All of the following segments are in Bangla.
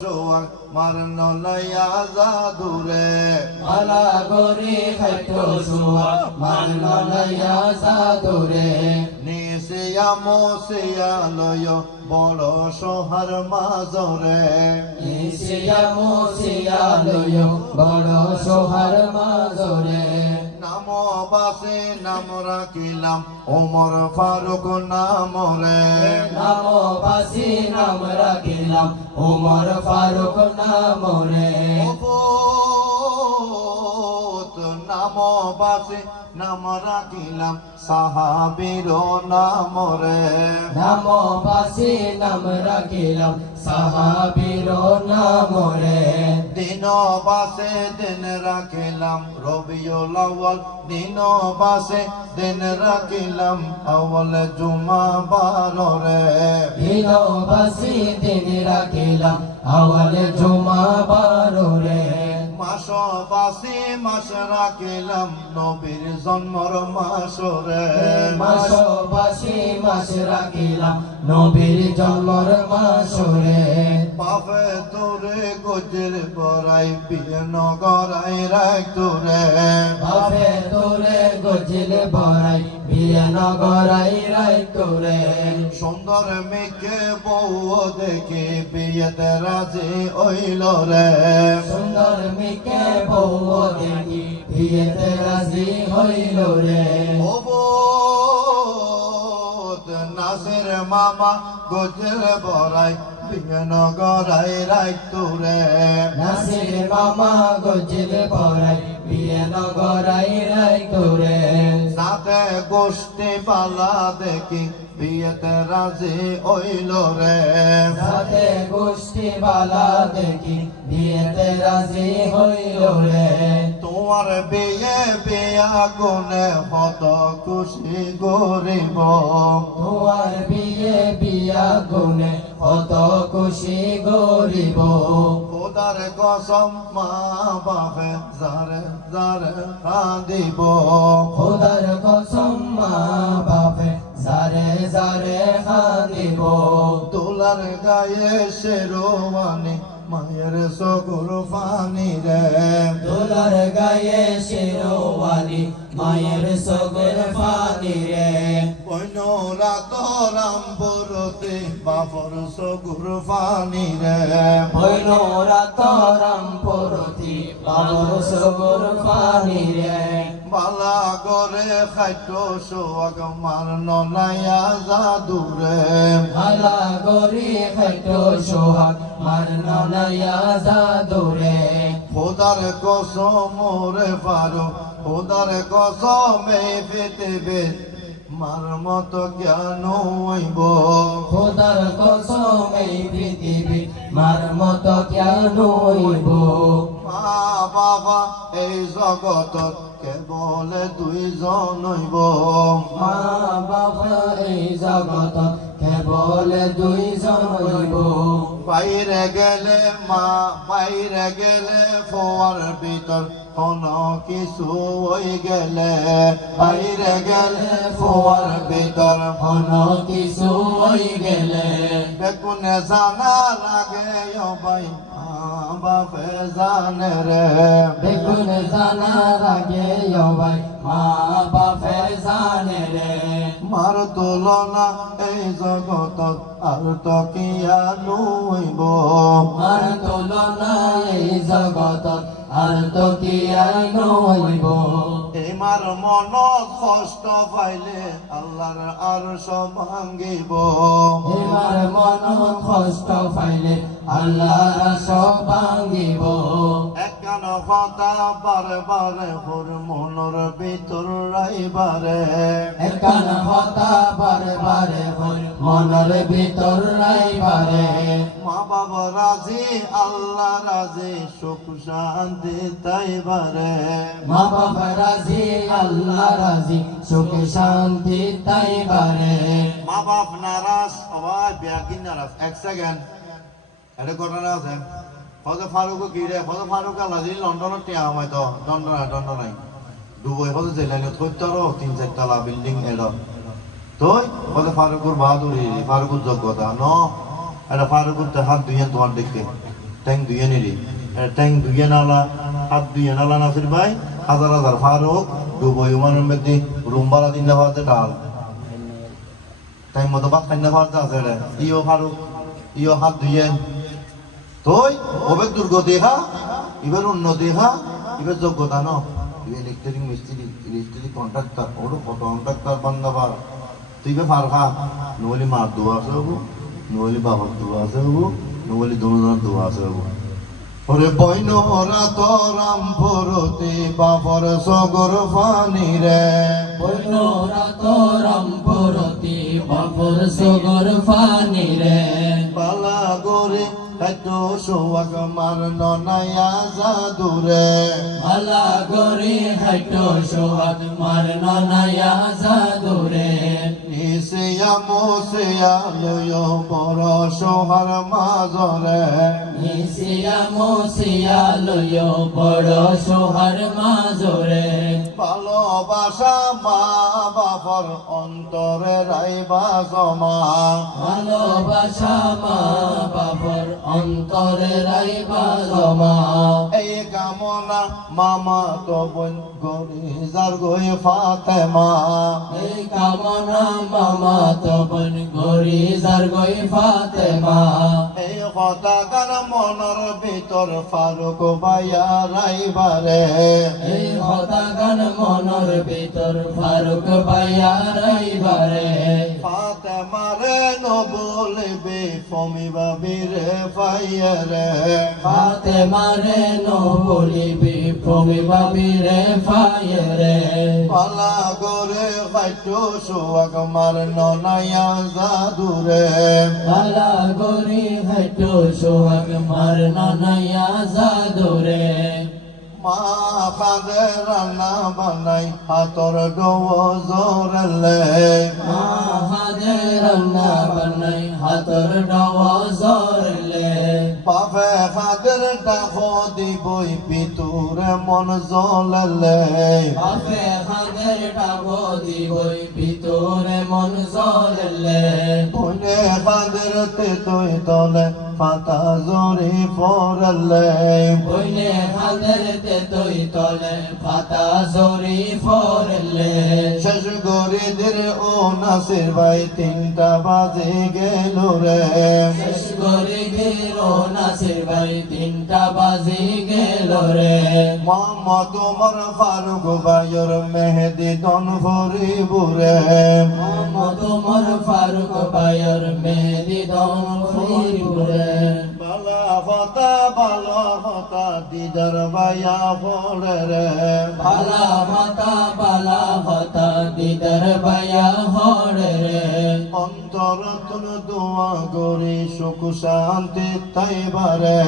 মারন লয়া জাদুরে মালা গরি খাইতো সুয়া মারন লয়া জাদুরে নিসিয়া মোসিয়া লয় বড় সোহার মাজরে নিসিয়া মুসিয়া লয় বড় সোহার মাজরে নাম বাসে নাম রাখিলাম ওমর ফারুক নামরে নাম বাসি নাম রাখিলাম ওমর ফারুক নামরে নাম বাসে নাম রাখিলাম সাহাবীর নামরে নাম বাসি নাম রাখিলাম সাহাবীর নামরে দিন বাসে দিন রাখিলাম রবিউল আউয়াল দিন বাসে দিন রাখিলাম আউয়াল জুমা বাররে দিন বাসি দিন রাখিলাম আওয়াল জুমা বাররে মাস বাসে মাস রাখিলাম নবীর জন্মর মাসরে মাস বাসি মাস রাখিলাম নবীর জন্মর মাসরে পাপে তোরে গজের বড়াই বিন গড়াই রাখ তোরে বাপে তোরে গজিল বড়াই বিয়ে নগরাই রাই তোরে সুন্দর মেঘে বউ দেখে বিয়েতে রাজি হইল রে সুন্দর মিকে বউ দেখি বিয়েতে রাজি হইল রে নাসের মামা গজের বড়াই বিন গড়াই রাখ তোরে নাসির মামা গজিল বড়াই বিয়ে নগরাই রাই তোরে সাথে গোষ্ঠী পালা দেখি বিয়েতে রাজি হইল রে সাথে গোষ্ঠী বালা দেখি বিয়েতে রাজি হইল রে তোমার বিয়ে বিয়া গুনে হত খুশি গরিব তোমার বিয়ে বিয়া গুনে কত খুশি গরিব খোদার কসম মা বাপে যারে যারে কাঁদিব খোদার কসম মা বাপে জারে জারে কাঁদিব তোলার গায়ে শেরওয়ানি মায়ের সগুর ফানি রে দোলার গায়ে শেরওয়ানি মায়ের সগর ফানি রে বৈনরা তোরাম বরতে বাপর সগুর ফানি রে বৈনরা তরাম পরতি বাবর সগর ফানি রে বালা গরে খাইত সোয়াগ মারন নায়া জাদুরে ভালা গরি খাইতো সোহাগ মারন নয়া জাদুরে খোদার কসম রে পারো খোদার কসম এই পৃথিবী মার মত জ্ঞান হইব খোদার কসম এই পৃথিবী মার মত জ্ঞান হইব মা বাবা এই জগতত কেবল দুইজন হইব মা বাবা এই জগত কেবল দুইজন হইব বাইরে গেলে মা বাইরে গেলে ফোয়ার ভিতর কোন কিছু হয়ে গেলে বাইরে গেলে ফোয়ার ভিতর কোন কিছু হই গেলে বেগুনে জানা লাগে ভাই বাপে জানে রে বেগুন জানার আগে ভাই মা বাপে জানে রে মার তুলনা এই জগতত আর তো কি আনুইব মার তুলনা এই জগতত আর তো কি আর নইব এমার মন কষ্ট পাইলে আল্লাহর আর সব ভাঙ্গিব এবার মন কষ্ট পাইলে আল্লাহর সব ভাঙিব একখান কথা বারে বারে হর মনর ভিতর রাইবারে একান হতা বারে বারে হই মনের ভিতর রাইবারে মা বাবা রাজি আল্লাহ রাজি সুখ শান্তি তাইবারে মা বাবা রাজি আল্লাহ রাজি সুখ শান্তি তাইবারে মা বাপ নারাজ সবাই ব্যাগিন নারাজ এক সেকেন্ড এটা ঘটনা আছে ফজে ফারুক কি রে ফজে ফারুক আল্লাহ যদি লন্ডনের টিয়া হয় তো দণ্ড নাই দুবই ফজে জেলানি থইতারও 3-4 তলা বিল্ডিং এলো তুই ফজে ফারুকুর বাহাদুরি ফারুকুর যোগ্যতা ন এটা ফারুকুর হাত দুইয়ে তোমার দেখতে ট্যাং দুইয়ে নিরি ট্যাং দুইয়ে নালা হাত দুইয়ে নালা নাসির ভাই হাজার হাজার ফারুক ডুবই উমানের মধ্যে রুম ভাড়া দিন দেওয়াতে ডাল টাইম মতো ভাত খাই না খাওয়াতে আছে রে ইও ফারুক ইও হাত ধুয়ে তুই ওবেক দুর্গ দেখা এবার উন্নতি দেখা এবার যোগ্যতা ন ইলেকট্রিক মিস্ত্রি ইলেকট্রিক কন্ট্রাক্টর ওর কত কন্ট্রাক্টর বান্দাবার তুই বে ফার খা নহলে মার দোয়া আছে হবো নহলে বাবার দোয়া আছে হবো নহলে দুজনের দোয়া আছে হবো ওরে বইন ওরা তোরাম ফরতে বাবর সগর ফানি রে বৈনোরা তোরাম পরতি বাপর সগর ফানি রে পালা গোরে এতো সোয়াগ মার ননায়া জাদুরে আলা গরি হাইটো সোহাগ মার ননায়া জাদুরে নিসেয়া মোসেয়া লয় বড় সোহার মাজরে নিসিয়া মোসিয়া লয় বড় সোহার মাজরে ভালোবাসা মা বাবার অন্তরে রাইবা জমা ভালোবাসা মা বাবার অন্তরে রাইবা জমা এই কামনা মামা তো বোন গরি যার গই ফাতেমা এই কামনা মামা তবন গরি যার গই ফাতেমা এই কথা কার মনের ভিতর ফারুক ভাইয়া রাইবারে এই হতা গান মনর ভিতর ফারুক ভাইয়া রাইবারে ফাতেমারে নবলবে ফমি বাবিরে ফাইয়ারে ফাতেমারে নো বলিবি প্রমি বাবিরে ফায়রে পালা গরে ফাইটো সোয়াগ মার ননায়া জাদুরে বালা গরি হাইটো সোহাগ মার ননায়া জাদুরে মা খাদে রান্না বানাই হাতর ডোয়া জোরলে হাদে রান্না বানাই হাতর ডাওয়া জরলে বাপে খাদের ডাকো দিবই পিতুরে মন জললে বাপে হাদের ডাবো দিবই ভিতরে মন জরলে বনে খাদের তে তুই তলে পাতা জরি পড়লে বইনে হাদের তে তুই তলে পাতা জরি ফরলে শেষ করে দের ও নাসির ভাই 3টা বাজে গেল রে শেষ করে গেল নাসির ভাই 3টা বাজে গেল রে মোহাম্মদ ওমর ফারুক ভাইয়ের মেহেদি দন ভরি বুরে মোহাম্মদ ওমর ফারুক ভাইয়ের মেহেদি দন ফরিপুরে ভালো হতা দিদার ভাইয়া পড়ে রে বালা হতা দিদার ভাইয়া হরে রে অন্তর তুন দোয়া করি সুখ শান্তি তাইবারে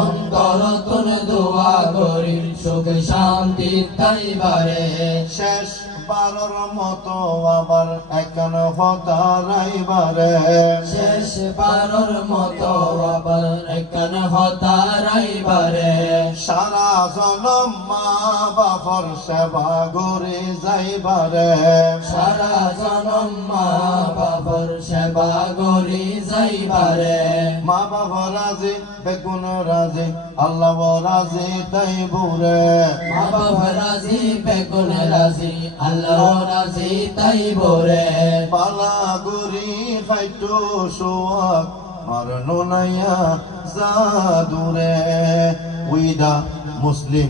অন্তর তুন দোয়া করি সুখ শান্তি তাইবারে শেষ বারর মতো আবার একান হতা রাইবারে শেষ বারর মতো আবার একান হতা রাইবারে সারা জনম মা বাপর সেবা করে যাইবারে সারা জনম মা বাবার সেবা করি যাইবারে মা বাবা রাজি বেগুন রাজি আল্লাহ রাজি তাই বুরে মা বাবা রাজি বেগুন রাজি আল্লাহ রাজি তাই বরে পালা গুরি খাইটো সোয়াক মারনো নাইয়া জাদুরে উইদা মুসলিম